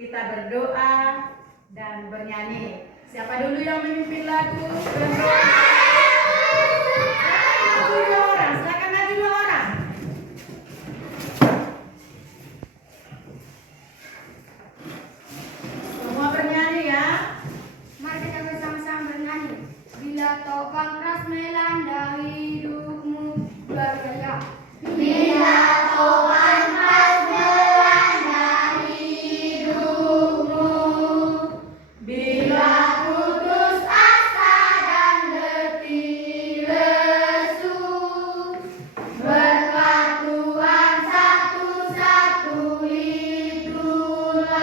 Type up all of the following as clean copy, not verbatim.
kita berdoa dan bernyanyi. Siapa dulu yang memimpin lagu? Dua orang, silakan maju 2 orang. Semua bernyanyi ya. Mari kita bersama-sama bernyanyi. Bila topan keras melanda hidupmu, bergaya. Bila topan keras melanda hidupmu, bila putus asa dan letih lesu, berkat Tuhan satu-satu itulah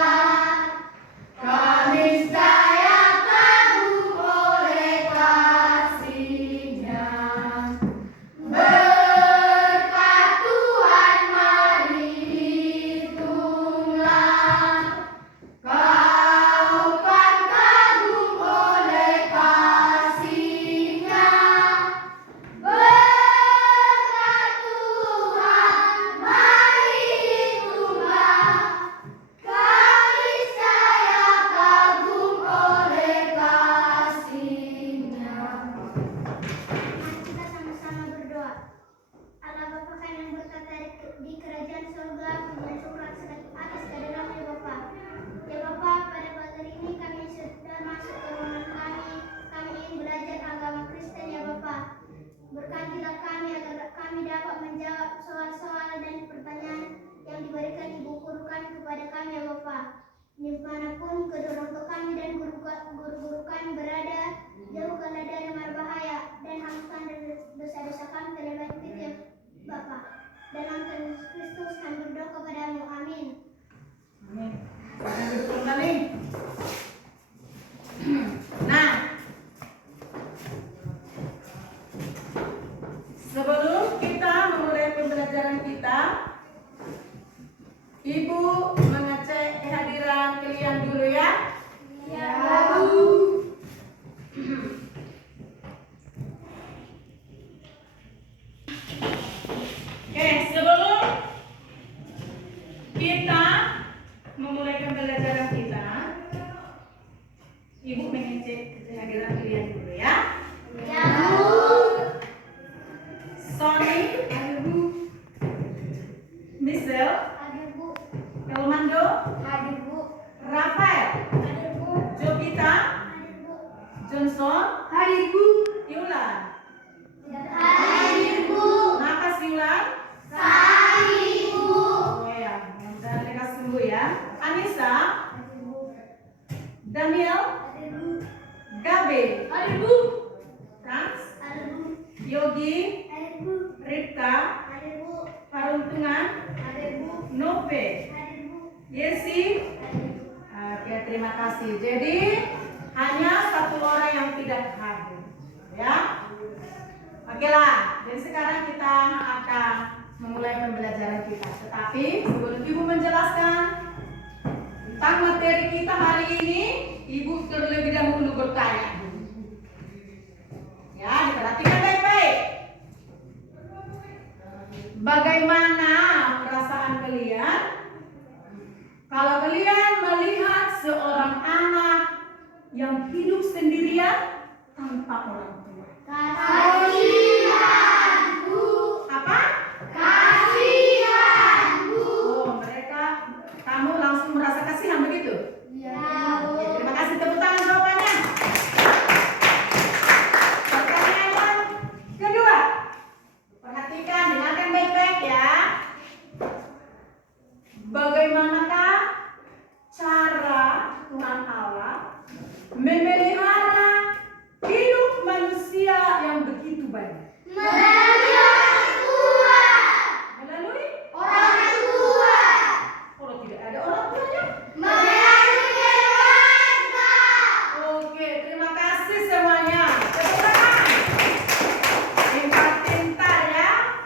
kami niscaya kagum oleh kasih-Nya. Berkat Tuhan mari hitunglah, kau kan kagum oleh kasih-Nya. Berkat Tuhan mari hitunglah, kau niscaya kagum oleh kasih-Nya. Kita sama-sama berdoa. Allah Bapa kami yang berkata di kerajaan surga, bersyukur atas kehadiran-Mu ya Bapa. Ya Bapa, pada pagi ini kami sudah masuk ke ruangan kami. Kami ingin belajar agama Kristen ya Bapa. Berkatilah kami agar kami dapat menjawab soal-soal dan pertanyaan yang diberikan ibu guru kami kepada kami ya Bapa. Dimanapun kedua orang tua kami dan guru-guru kami berada, jauhkanlah dari mara bahaya dan hapuskan dosa-dosa kami terlebih itu ya Bapa. Dalam nama Yesus Kristus kami berdoa kepadamu. Amin. Amin. Silakan duduk kembali. Nah, sebelum kita memulai pembelajaran kita, Ibu mengecek kehadiran kalian dulu ya. Ya, Bu. Oke, sebelum kita memulai pembelajaran kita, Ibu mengecek kehadiran kalian dulu ya. ya Bu. Sony, Hadir Bu. Michelle, Hadir Bu. Elmando, Hadir Bu. Rafael, Hadir Bu. Jovita, Hadir Bu. Johnson, Hadir Bu. Yulan. Hadir Bu. Nakas Yulan. Hadir Bu. Oh ya, mudah-mudahan lekas sembuh ya. Anissa, Hadir Bu. Daniel, Hadir Bu. Gabe, Hadir Bu. Frans, Hadir Bu. Yogi, Hadir Bu. Ripka, Hadir Bu. Paruntungan, Hadir Bu. Nove, Hadir Bu. Yesi. Hadir Bu. Oke, terima kasih. Jadi hanya 1 orang yang tidak hadir, ya. Oke lah. Jadi sekarang kita akan memulai pembelajaran kita. Tetapi sebelum Ibu menjelaskan tentang materi kita hari ini, Ibu terlebih dahulu bertanya. Ya, diperhatikan baik-baik. Bagaimana perasaan kalian kalau kalian melihat seorang anak yang hidup sendirian tanpa orang tua? Kasihan Bu. Apa? Kasihan Bu. Oh, kamu langsung merasa kasihan begitu? Ya Bu. Oke, terima kasih, tepuk tangan jawabannya. Pertanyaan yang kedua, perhatikan, dengarkan baik-baik ya. Bagaimanakah cara Tuhan Allah memelihara hidup manusia yang begitu banyak? Melalui orang tua. Melalui? Orang tua. Kalau tidak ada orang tuanya? Melalui keluarga. Oke, terima kasih semuanya. Tepuk tangan. Pintar-pintar ya.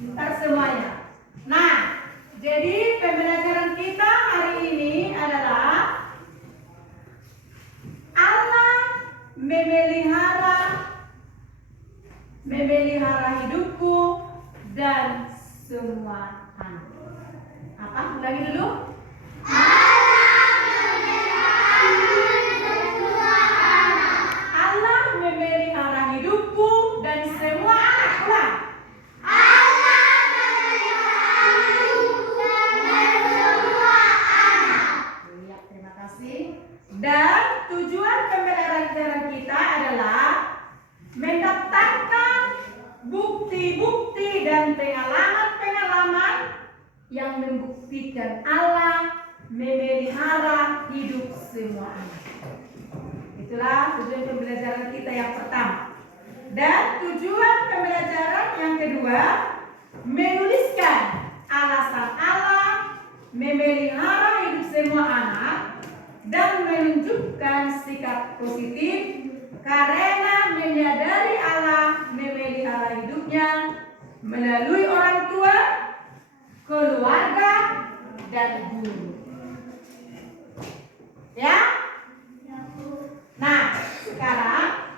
Pintar semuanya. Nah, jadi pembelajaran kita hari ini adalah Allah memelihara hidupku dan semua anak. Apa? Ulangi dulu. Allah bukti dan pengalaman-pengalaman yang membuktikan Allah memelihara hidup semua anak. Itulah tujuan pembelajaran kita yang pertama. Dan tujuan pembelajaran yang kedua, menuliskan alasan Allah memelihara hidup semua anak dan menunjukkan sikap positif karena menyadari Allah memelihara hidupnya melalui orang tua, keluarga, dan guru. Ya? Nah, sekarang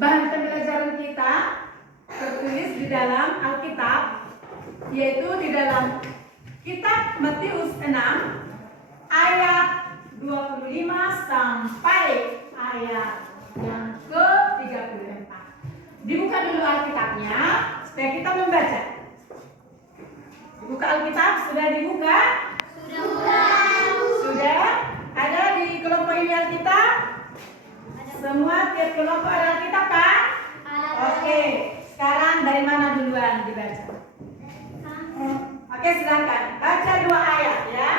bahan pembelajaran kita tertulis di dalam Alkitab, yaitu di dalam kitab Matius 6 ayat 25 sampai ayat yang ke-34. Dibuka dulu Alkitabnya supaya kita membaca. Buka Alkitab, sudah dibuka? Sudah? Ada di kelompok ini Alkitab? Semua tiap kelompok ada Alkitab kan? Oke, sekarang dari mana duluan dibaca? Oke, silakan. Baca 2 ayat ya.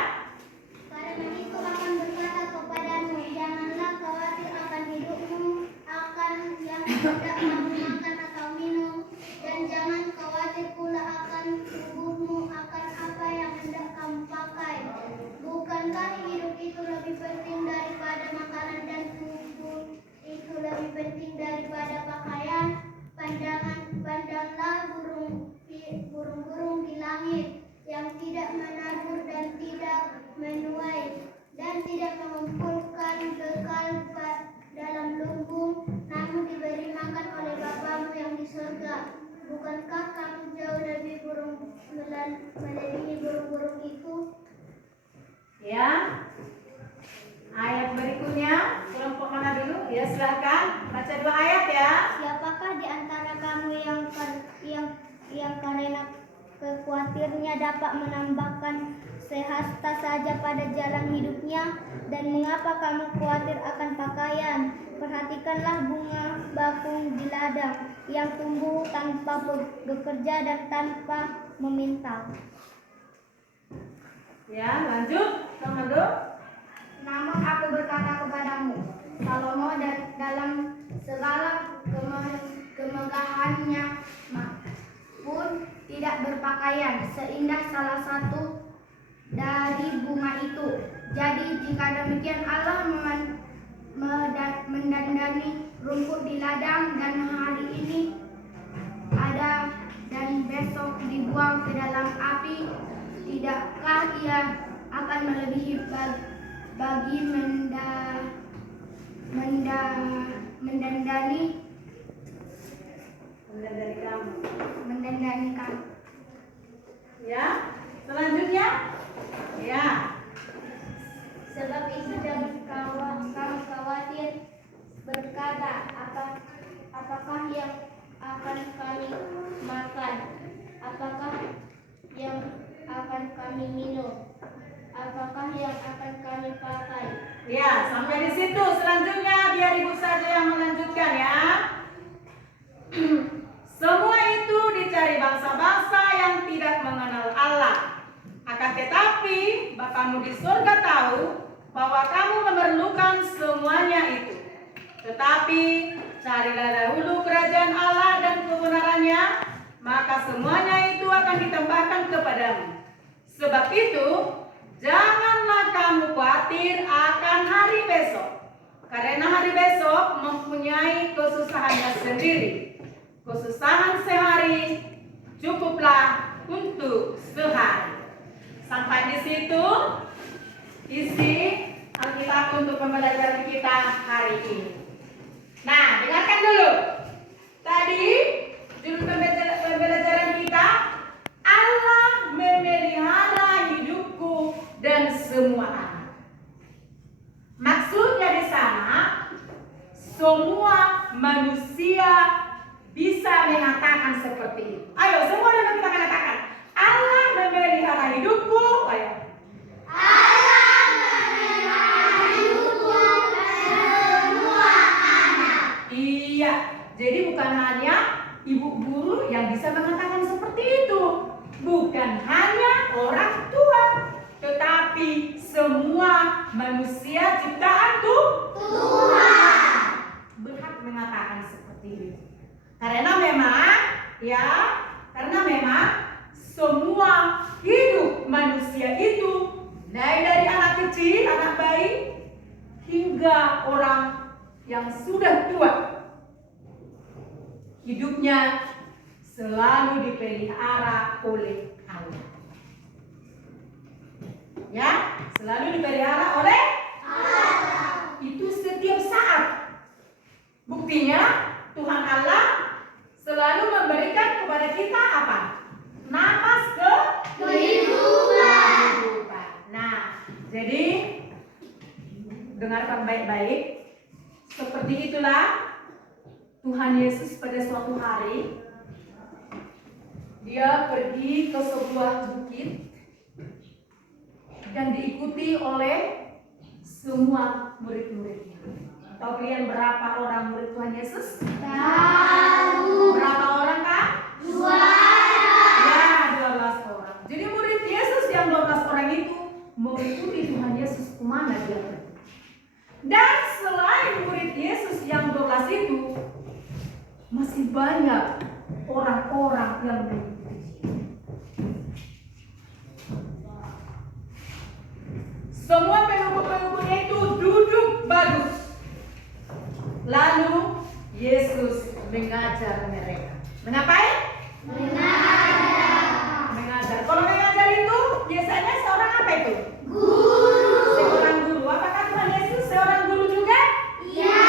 Karena itu akan berkata kepadamu, janganlah khawatir akan hidupmu, akan yang tidak kamu makan atau minum, dan jangan khawatir pula akan tubuhmu, akan apa yang hendak kamu pakai. Bukankah hidup itu lebih penting daripada makanan dan tubuh itu lebih penting daripada pakaian? Pandanglah burung-burung di langit yang tidak menabur dan tidak menuai dan tidak mengumpulkan bekal dalam lumbung, namun diberi makan oleh Bapamu yang di surga. Bukankah kamu jauh lebih melebihi burung-burung itu? Ya. Ayat berikutnya, kelompok mana dulu? Ya, silakan baca 2 ayat ya. Siapakah di antara kamu yang karena kekhawatirnya dapat menambahkan sehasta saja pada jalan hidupnya? Dan mengapa kamu khawatir akan pakaian? Perhatikanlah bunga bakung di ladang yang tumbuh tanpa bekerja dan tanpa meminta. Ya, lanjut, Komando. Namun aku berkata kepadamu, Salomo dalam segala kemegahannya pun tidak berpakaian seindah salah satu dari bunga itu. Jadi jika demikian Allah mendandani rumput di ladang dan hari ini ada dan besok dibuang ke dalam api, tidakkah ia akan melebihi bagi mendandani kamu. Ya, selanjutnya. Ya. Sebab itu jangan kamu khawatir berkata, apakah yang akan kami makan, apakah yang akan kami minum, apakah yang akan kami pakai. Ya, sampai di situ. Selanjutnya biar Ibu saja yang melanjutkan ya. Semua itu dicari bangsa-bangsa yang tidak mengenal Allah. Akan tetapi Bapamu di surga tahu bahwa kamu memerlukan semuanya itu. Tetapi carilah dahulu kerajaan Allah dan kebenarannya, maka semuanya itu akan ditambahkan kepadamu. Sebab itu janganlah kamu khawatir akan hari besok, karena hari besok mempunyai kesusahannya sendiri. Kesusahan sehari cukuplah untuk sehari. Sampai di situ isi Alkitab untuk pembelajaran kita hari ini. Nah, dengarkan dulu. Tadi judul pembelajaran kita, Allah memelihara hidupku dan semua anak. Maksudnya di sana, semua manusia bisa mengatakan seperti itu. Ayo, semua dulu kita katakan, Allah memelihara hidupku. Ayo. Allah memelihara hidupku dan semua anak. Iya, jadi bukan hanya ibu guru yang bisa mengatakan seperti itu. Bukan hanya orang tua, tetapi semua manusia ciptaan Tuhan berhak mengatakan seperti itu. Karena memang semua hidup manusia itu, mulai dari anak kecil, anak bayi, hingga orang yang sudah tua, hidupnya selalu dipelihara oleh Allah. Ya, selalu dipelihara oleh Allah. Itu setiap saat. Buktinya Tuhan Allah selalu memberikan kepada kita apa? Napas kehidupan. Nah, jadi dengarkan baik-baik. Seperti itulah Tuhan Yesus pada suatu hari dia pergi ke sebuah bukit dan diikuti oleh semua murid-muridnya. Tahu kalian berapa orang murid Tuhan Yesus? Tahu. Berapa orang kah? 2. Ya, 12 orang. Jadi murid Yesus yang 12 orang itu mengikuti Tuhan Yesus kemana dia pergi. Dan selain murid Yesus yang 12 itu, masih banyak orang-orang yang mengikuti. Semua pengikut-pengikutnya itu duduk bagus. Lalu Yesus mengajar mereka. Mengapain? Mengajar. Kalau mengajar itu biasanya seorang apa itu? Guru. Seorang guru. Apakah Tuhan Yesus seorang guru juga? Iya.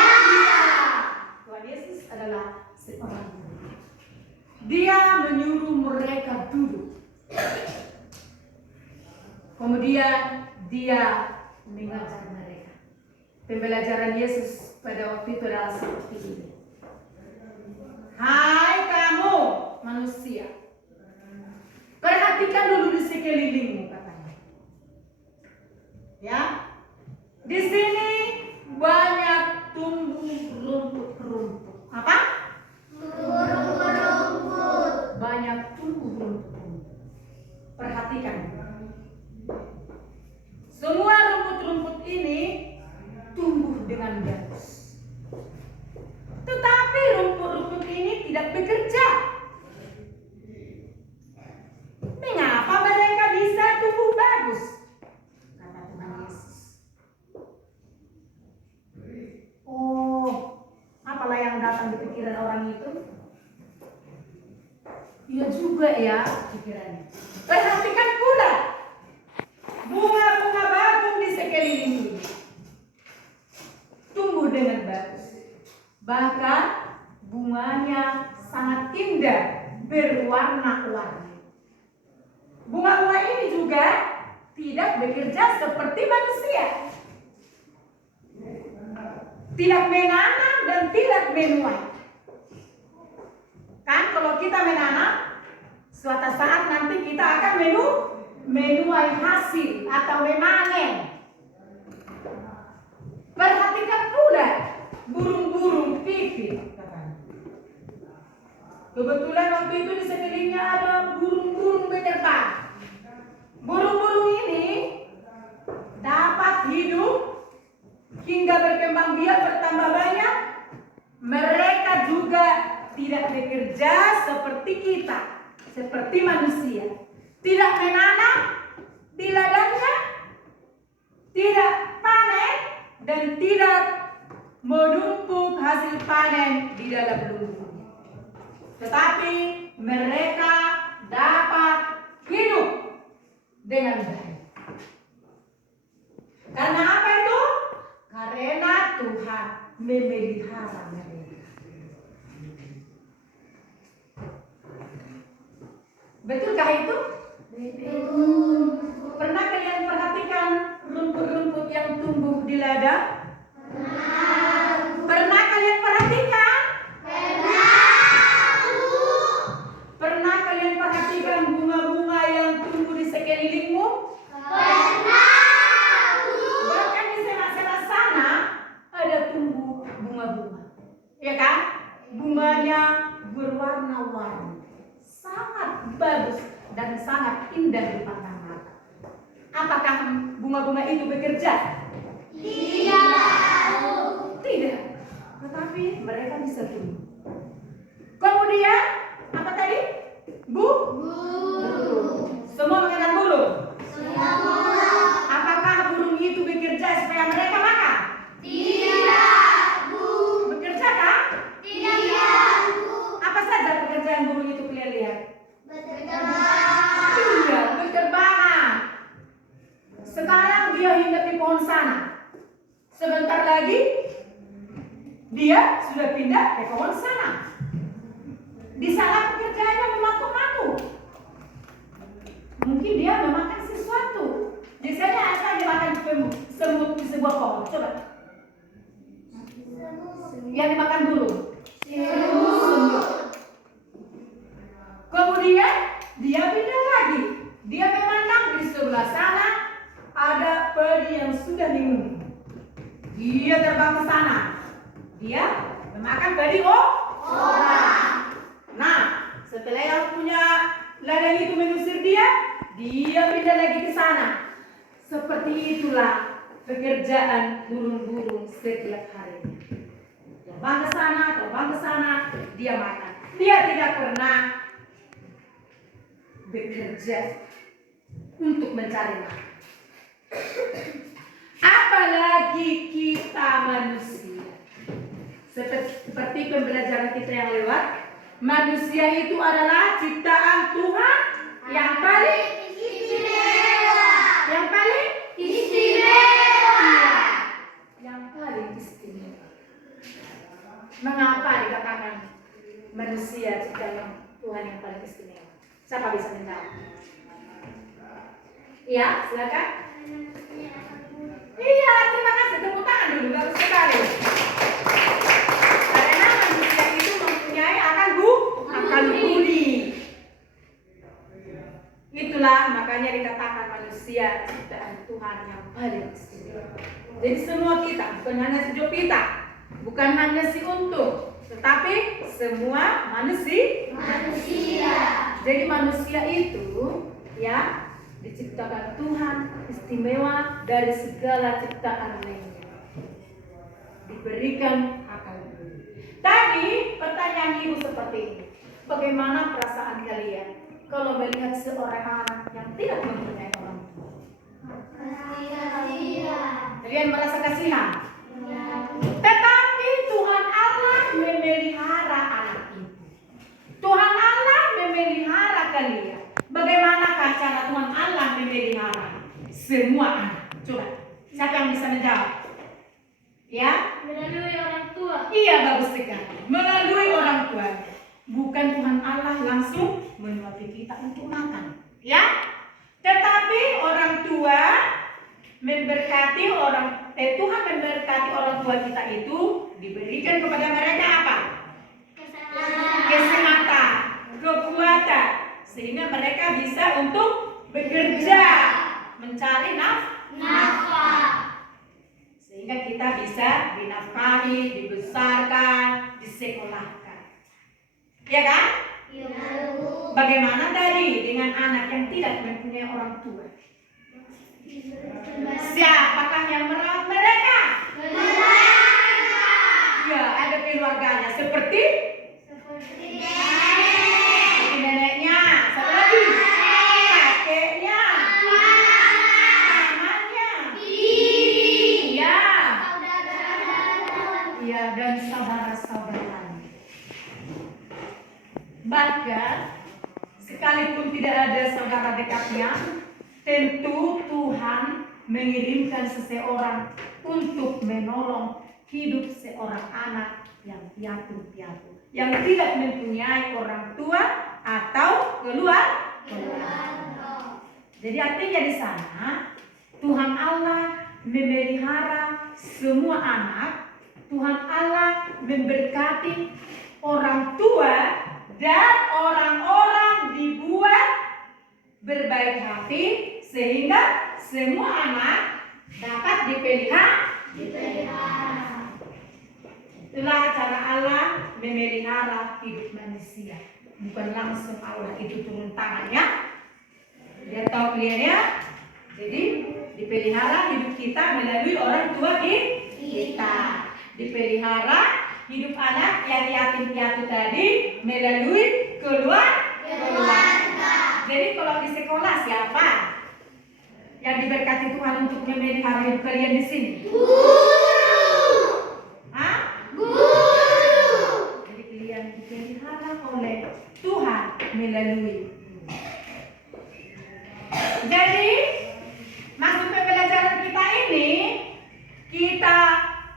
Tuhan Yesus adalah seorang guru. Dia menyuruh mereka duduk. Kemudian dia mengajar mereka. Pembelajaran Yesus pada waktu itu adalah seperti ini. Hai kamu manusia, perhatikan dulu di sekelilingmu, katanya. Ya, di sini banyak tumbuh rumput-rumput. Apa? Rumput. Banyak tumbuh rumput-rumput. Perhatikan. Semua rumput-rumput ini tumbuh dengan bagus. Tetapi rumput-rumput ini tidak bekerja. Mengapa mereka bisa tumbuh bagus? Kata Tuhan Yesus. Oh, apalah yang datang di pikiran orang itu? Iya juga ya pikirannya. Perhatikan pula. Bunga-bunga bakung di sekeliling ini tumbuh dengan bagus. Bahkan bunganya sangat indah, berwarna-warni. Bunga-bunga ini juga tidak bekerja seperti manusia. Tidak menanam dan tidak menuai. Kan kalau kita menanam, suatu saat nanti kita akan menuai hasil atau memanen. Perhatikan pula burung-burung pipit. Kebetulan waktu itu di sekelilingnya ada burung-burung berterbang. Burung-burung ini dapat hidup hingga berkembang biak bertambah banyak. Mereka juga tidak bekerja seperti kita, seperti manusia. Tidak menanam di ladangnya, tidak panen, dan tidak menumpuk hasil panen di dalam lumbungnya. Tetapi mereka dapat hidup dengan baik. Karena apa itu? Karena Tuhan memelihara mereka. Betulkah itu? Betul. Pernah kalian perhatikan rumput-rumput yang tumbuh di ladang? Pernah kalian perhatikan? Pernah kalian perhatikan bunga-bunga yang tumbuh di sekelilingmu? Bahkan di sela-sela sana ada tumbuh bunga-bunga. Ya kan? Bunganya berwarna-warni. wangi, sangat bagus dan sangat indah dipandang mata. Apakah bunga-bunga itu bekerja? Tidak. Tetapi mereka bisa tumbuh. Kemudian apa tadi? Burung. Semua mengenal burung? Apakah burung itu bekerja supaya mereka makan? Bekerja kah? Apa saja pekerjaan burung itu kalian lihat? Iya, berterbangan. Sekarang dia hinggap di pohon sana. Sebentar lagi dia sudah pindah ke pohon sana. Di sana pekerjaannya mematuk-matuk. Mungkin dia memakan sesuatu. Biasanya apa yang dimakan semut di sebuah pohon? Coba. Yang dimakan burung? Semut. Kemudian dia pindah lagi. Dia memandang di sebelah sana ada padi yang sudah diundi. Dia terbang ke sana. Dia memakan padi orang. Nah, setelah yang punya ladang itu mengusir dia pindah lagi ke sana. Seperti itulah pekerjaan burung-burung setiap harinya. Terbang ke sana, dia makan. Dia tidak pernah bekerja untuk mencari makan. Apalagi kita manusia. Seperti pembelajaran kita yang lewat, manusia itu adalah ciptaan Tuhan yang paling istimewa. Yang paling istimewa. Yang paling istimewa. Mengapa dikatakan manusia ciptaan Tuhan yang paling istimewa? Siapa bisa menjawab? Iya, silakan. Iya, terima kasih. Tepuk tangan dulu, bagus sekali. Karena manusia itu mempunyai akal budi. Itulah makanya dikatakan manusia ciptaan Tuhan yang paling istimewa. Jadi semua kita, bukan hanya si Jupiter, bukan hanya si untung, tetapi semua manusia. Jadi manusia itu ya diciptakan Tuhan istimewa dari segala ciptaan lainnya. Diberikan akal budi. Tadi pertanyaan ibu seperti ini. Bagaimana perasaan kalian kalau melihat seorang anak yang tidak mempunyai orang tua? Kalian merasa kasihan? Tetapi Tuhan Allah memelihara anak itu. Tuhan Allah memelihara kalian. Bagaimanakah cara Tuhan Allah memelihara semua anak? Coba, siapa yang bisa menjawab? Ya? Melalui orang tua. Iya, bagus sekali. Melalui orang tua. Bukan Tuhan Allah langsung menyuapi kita untuk makan. Ya? Tetapi orang tua memberkati Tuhan memberkati orang tua kita itu diberikan kepada mereka apa? Kesehatan, kekuatan, sehingga mereka bisa untuk bekerja, mencari nafkah. Sehingga kita bisa dinafkahi, dibesarkan, disekolahkan. Ya kan? Bagaimana tadi dengan anak yang tidak mempunyai orang tua? Siapakah yang merawat mereka? Ya, ada keluarganya seperti neneknya, siapa lagi? Kakeknya, pamannya, ya, dan saudara-saudaranya. Bahkan sekalipun tidak ada saudara dekatnya, tentu Tuhan mengirimkan seseorang untuk menolong hidup seorang anak yang piatu-piatu, yang tidak mempunyai orang tua atau keluarga. Jadi artinya di sana Tuhan Allah memelihara semua anak. Tuhan Allah memberkati orang tua dan orang-orang dibuat berbaik hati sehingga semua anak dapat dipelihara. Itulah cara Allah memelihara hidup manusia. bukan langsung Allah itu turun tangan ya. Biar tahu kalian ya. Jadi dipelihara hidup kita melalui orang tua kita. Dipelihara hidup anak yang yatim piatu tadi melalui keluarga. Jadi kalau di sekolah siapa yang diberkati Tuhan untuk memelihara hidup kalian di sini? Hah? Jadi kalian dipelihara oleh Tuhan melalui. Jadi maksud pembelajaran kita ini, kita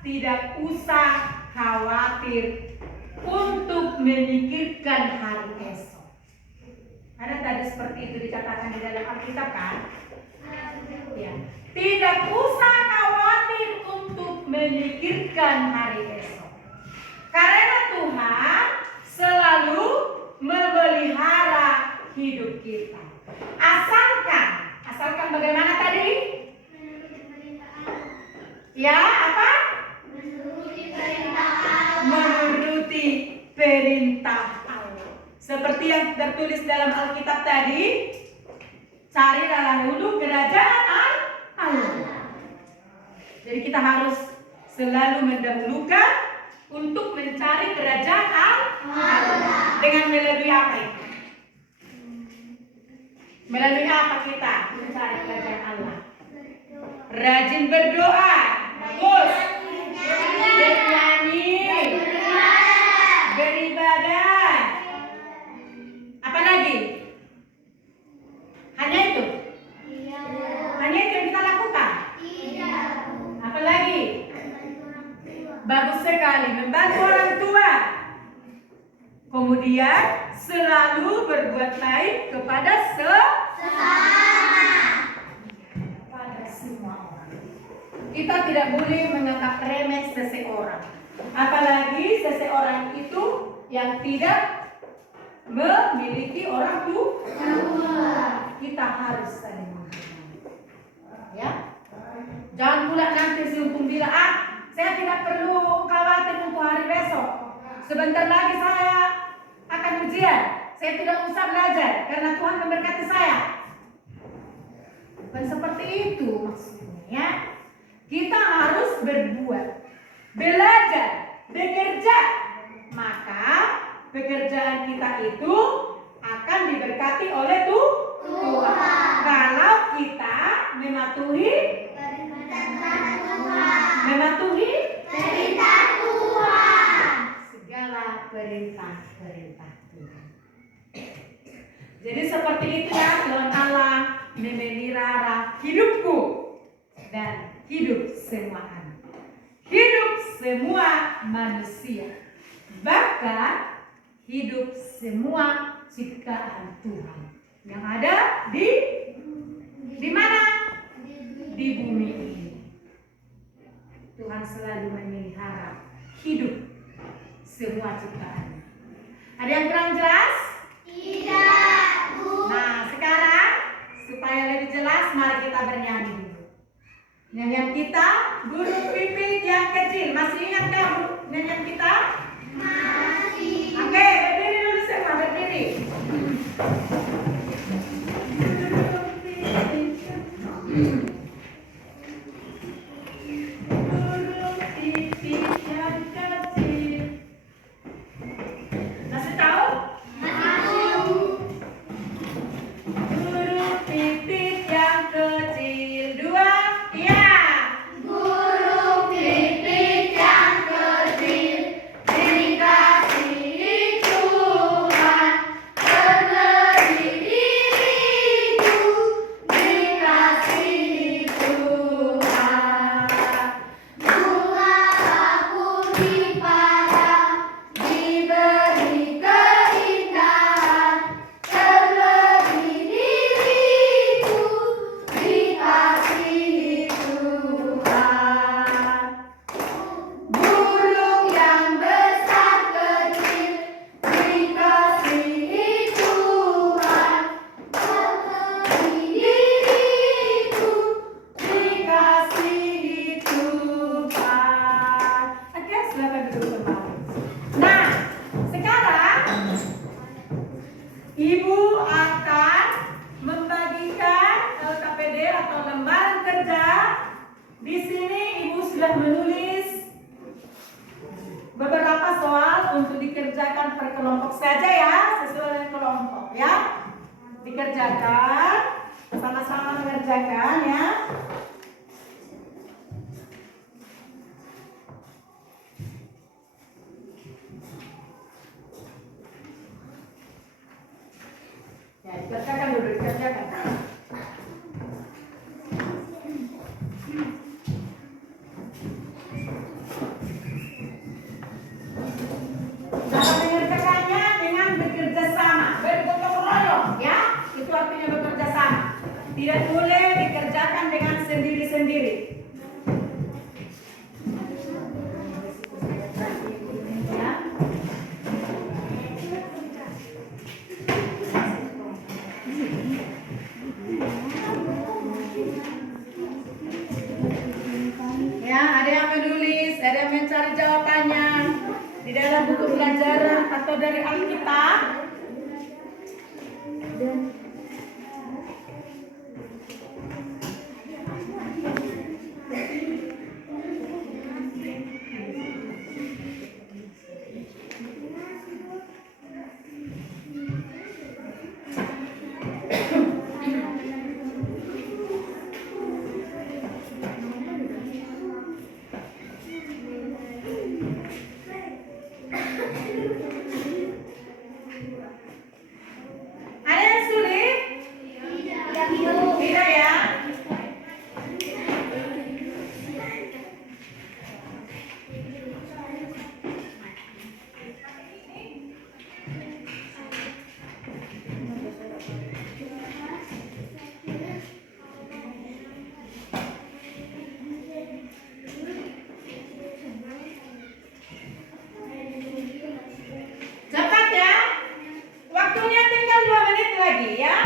tidak usah khawatir untuk memikirkan hari esok. Karena tadi seperti itu dikatakan di dalam Alkitab kan? Ya. Tidak usah khawatir untuk memikirkan hari esok. Karena Tuhan selalu memelihara hidup kita. Asalkan bagaimana tadi? Ya, apa? Menuruti perintah Allah. Seperti yang tertulis dalam Alkitab tadi, carilah dulu kerajaan Allah. Jadi kita harus selalu mendahulukan untuk mencari kerajaan Allah. Dengan melalui apa itu? Melalui apa kita mencari kerajaan Allah? Rajin berdoa, bagus. Bernyanyi, beribadah. Apa lagi? Hanya itu? Hanya itu yang kita lakukan? Apa lagi? Bagus sekali, membantu orang tua. Kemudian selalu berbuat baik kepada semua orang. Kita tidak boleh menganggap remeh seseorang. Apalagi seseorang itu yang tidak memiliki orang tua. Kita harus saling menghargai. Ya. Jangan pula nanti si untung bilang, saya tidak perlu khawatir untuk hari besok. Sebentar lagi saya akan ujian. Saya tidak usah belajar karena Tuhan memberkati saya. Bukan seperti itu maksudnya ya. Kita harus berbuat, belajar, bekerja. Maka pekerjaan kita itu akan diberkati oleh Tuhan. Kalau kita mematuhi Perintah Tuhan. segala perintah Tuhan. Jadi seperti itu ya, Tuhan Allah memelihara hidupku dan hidup semua anak, hidup semua manusia, bahkan hidup semua ciptaan Tuhan yang ada di mana? Di bumi ini. Tuhan selalu memelihara hidup semua ciptaan. Ada yang kurang jelas? Tidak, Bu. Nah, sekarang supaya lebih jelas, mari kita bernyanyi dulu. Nyanyian kita, burung pipit yang kecil. Masih ingat nggak nyanyian kita? Masih. Oke, berdiri dulu semua, berdiri. Burung pipit yang kecil. Masih tahu? Burung pipit yang kecil. Dua, iya. Burung pipit yang kecil dikasihi Tuhan, bernyanyi Ibu akan membagikan LKPD atau lembaran kerja. Di sini Ibu sudah menulis beberapa soal untuk dikerjakan per kelompok saja ya, sesuai dengan kelompok ya. Dikerjakan, sama-sama mengerjakan ya. Ya, dikerjakan dulu, dikerjakan. Cara mengerjakannya dengan bekerja sama, bergotong royong, ya. Itu artinya bekerja sama. Tidak boleh dikerjakan dengan sendiri-sendiri. Ya. Ya, ada yang menulis, ada yang mencari jawabannya di dalam buku pelajaran atau dari Alkitab. Ada yang sulit? Tidak ya? Cepat ya. Waktunya tinggal 2 menit lagi ya.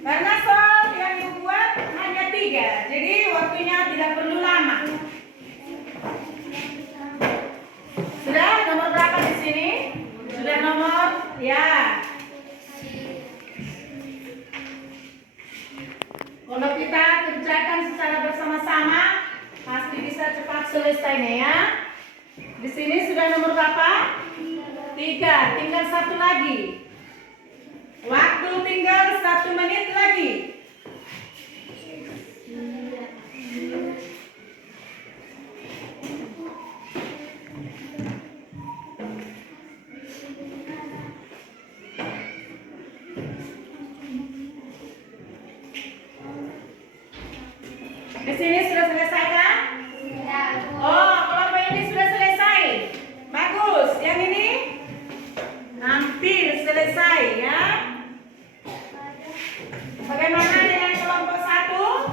Karena soal yang dibuat hanya 3, jadi waktunya tidak perlu lama. Sudah nomor berapa di sini? Sudah nomor ya. Kalau kita kerjakan secara bersama-sama, pasti bisa cepat selesainya ya. Di sini sudah nomor berapa? 3, tinggal 1 lagi. Waktu tinggal 1 menit lagi. Di sini sudah selesai kan? Oh, kelompok ini sudah selesai. Bagus. Yang ini hampir selesai ya. Bagaimana dengan kelompok 1?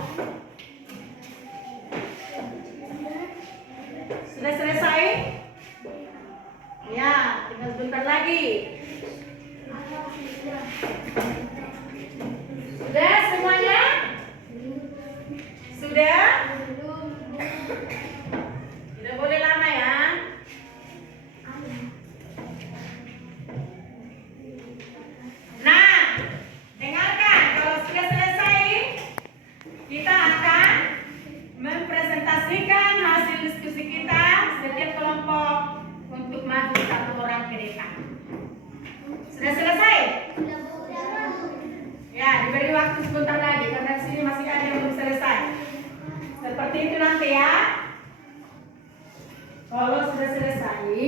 Sudah selesai? Ya, tinggal sebentar lagi. Sudah semuanya? Sudah? Tidak boleh lama ya. Nah, dengarkan, kalau sudah selesai, kita akan mempresentasikan hasil diskusi kita setiap kelompok untuk maju 1 orang ke depan. Sudah selesai? Ya, diberi waktu sebentar lagi karena di sini masih ada yang belum selesai. Seperti itu nanti ya. Kalau sudah selesai,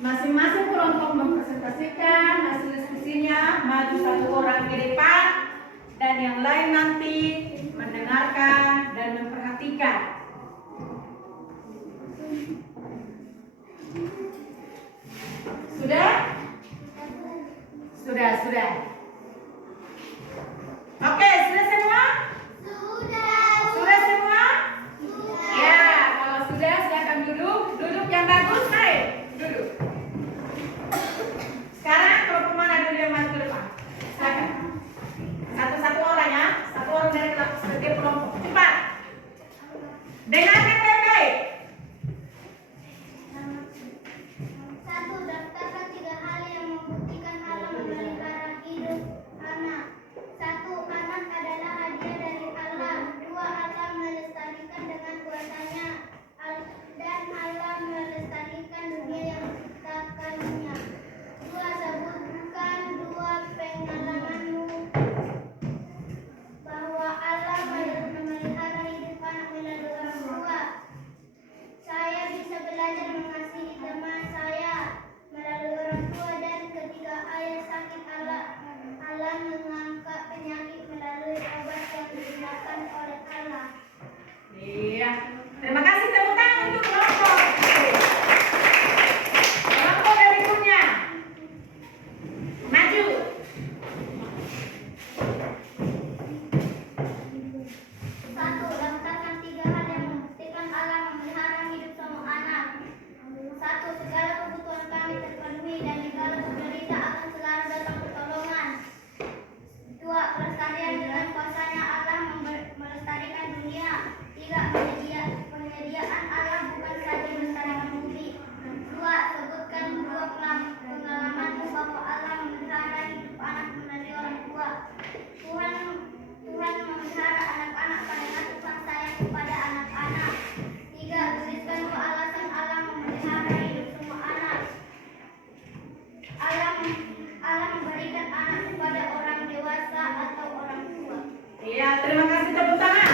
masing-masing kelompok mempresentasikan hasil diskusinya, maju 1 orang ke depan, dan yang lain nanti mendengarkan dan memperhatikan. Sudah? Sudah. Oke, sudah semua? Sudah semua? Ya, kalau sudah silakan duduk. Duduk yang bagus, ayo duduk. Sekarang kelompok mana dulu yang maju ke depan? Silakan. Satu-satu orang ya. 1 orang dari setiap kelompok. Cepat. Dengarkan baik-baik. 1. Daftarkan 3 hal Allah memberikan anak kepada orang dewasa atau orang tua. Iya, terima kasih, tepuk tangan.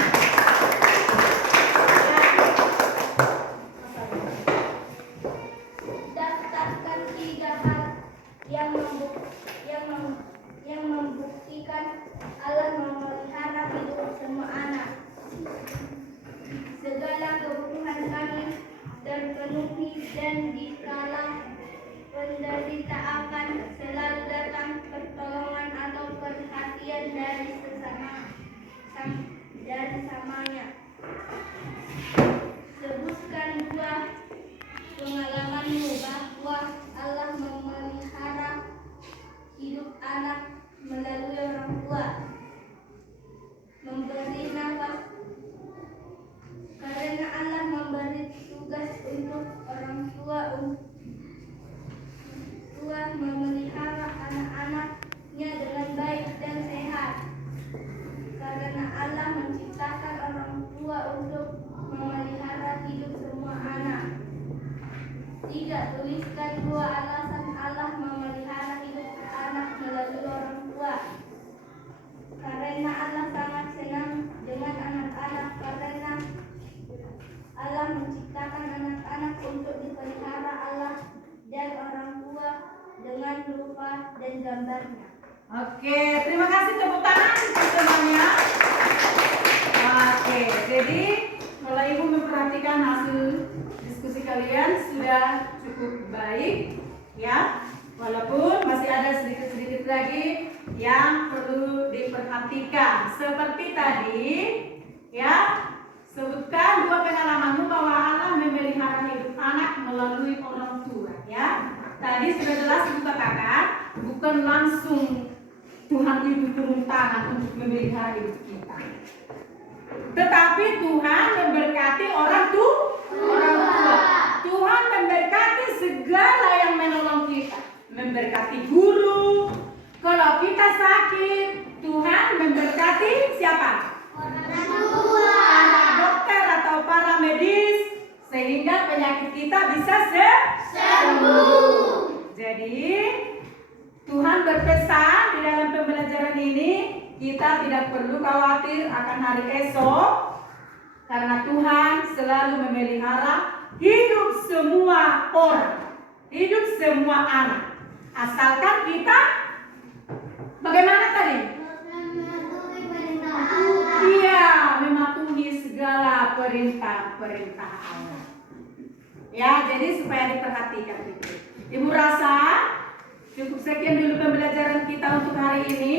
Daftarkan 3 hal yang membuktikan Allah memelihara hidup semua anak. Segala kebutuhan kami terpenuhi dan dikala penderitaan akan selalu datang pertolongan atau perhatian dari samanya. Sebutkan 2 pengalamanmu bahwa Allah memelihara hidup anak melalui orang tua. Memberi nafas. Karena Allah memberi tugas untuk orang tua memelihara anak-anaknya dengan baik dan sehat. Karena Allah menciptakan orang tua untuk memelihara hidup semua anak. 3. Tuliskan 2 alasan Allah memelihara hidup anak melalui orang tua. Karena Allah sangat senang dengan anak-anak. Karena Allah menciptakan anak-anak untuk dipelihara Allah dan orang tua dengan rupa dan gambarnya. Oke, terima kasih, tepuk tangan untuk semuanya. Oke, jadi kalau Ibu memperhatikan hasil diskusi kalian sudah cukup baik, ya. Walaupun masih ada sedikit-sedikit lagi yang perlu diperhatikan. Seperti tadi, ya, sebutkan 2 pengalamanmu bahwa Allah memelihara hidup anak melalui orang tua, ya. Tadi sudah jelas Ibu katakan, bukan langsung Tuhan itu turun tangan untuk memelihara hidup kita, tetapi Tuhan memberkati orang tua. Tuhan memberkati segala yang menolong kita, memberkati guru. Kalau kita sakit, Tuhan memberkati siapa? Para dokter atau para medis, sehingga penyakit kita bisa sembuh. Jadi Tuhan berpesan di dalam pembelajaran ini, kita tidak perlu khawatir akan hari esok, karena Tuhan selalu memelihara hidup semua orang, hidup semua anak. Asalkan kita bagaimana tadi? Iya, mematuhi segala perintah-perintah Allah. Ya, jadi supaya diperhatikan itu. Ibu rasa cukup sekian dulu pembelajaran kita untuk hari ini.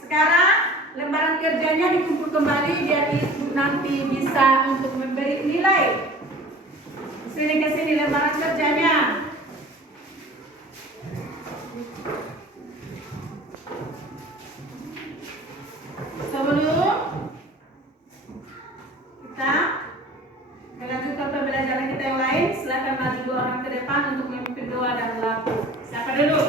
Sekarang lembaran kerjanya dikumpul kembali biar Ibu nanti bisa untuk memberi nilai. Sini ke sini lembaran kerjanya. Sebelum kita melanjutkan pembelajaran kita yang lain, silakan maju 2 orang ke depan untuk memimpin doa dan lagu. Siapa dulu?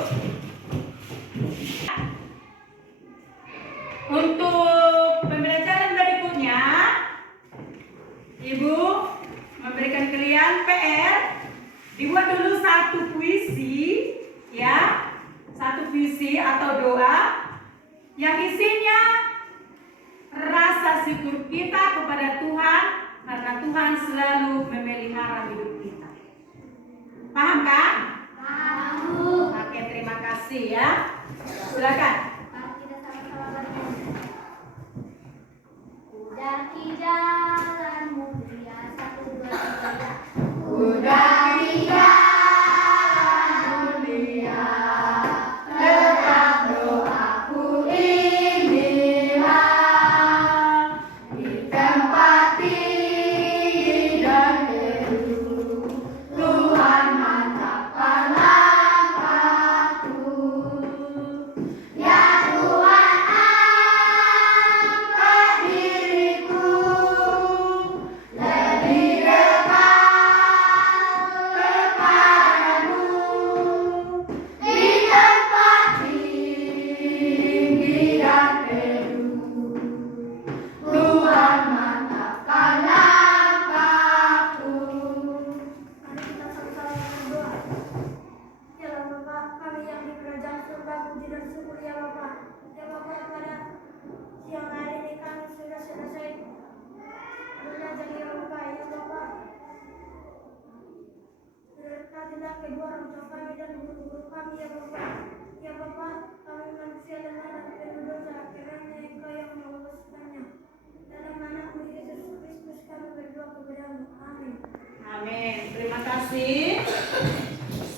Untuk pembelajaran berikutnya, Ibu memberikan kalian PR, dibuat dulu 1 puisi, ya, 1 puisi atau doa yang isinya rasa syukur kita kepada Tuhan karena Tuhan selalu memelihara hidup kita. Paham kan? Paham. Oke, terima kasih ya. Silakan. Kita sama-sama bernyanyi. Kudaki jalanmu dia 1, 2, 3 ya. Kudaki jalan mulia, tetap doaku inilah, di tempat tinggi dan teduh, Tuhan mantapkan langkahku. Ya Tuhan, angkat diriku Kupatilah kedua orang tua kami dan guru-guru kami ya Bapa. Ya Bapa, kami manusia lemah dan penuh dosa, kiranya Engkau yang meluruskannya. Dalam anakmu Yesus Kristus kami berdoa kepadamu. Amin. Amin. Terima kasih.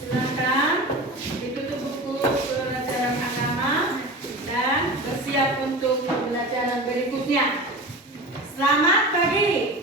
Silakan ditutup buku pelajaran agama dan bersiap untuk pembelajaran berikutnya. Selamat pagi.